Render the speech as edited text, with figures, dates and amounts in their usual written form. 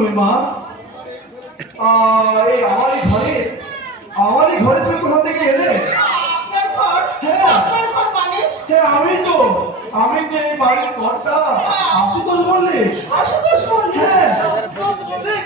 তুমি মা? এই আমারই ঘরে তুমি কোথা থেকে এলে? আপনার ঘর? হ্যাঁ। আপনার ঘর মানে? হ্যাঁ আমি তো এই বাড়ির কর্তা। আশুতোষ বললি? আশুতোষ বললি? হ্যাঁ। ঠিক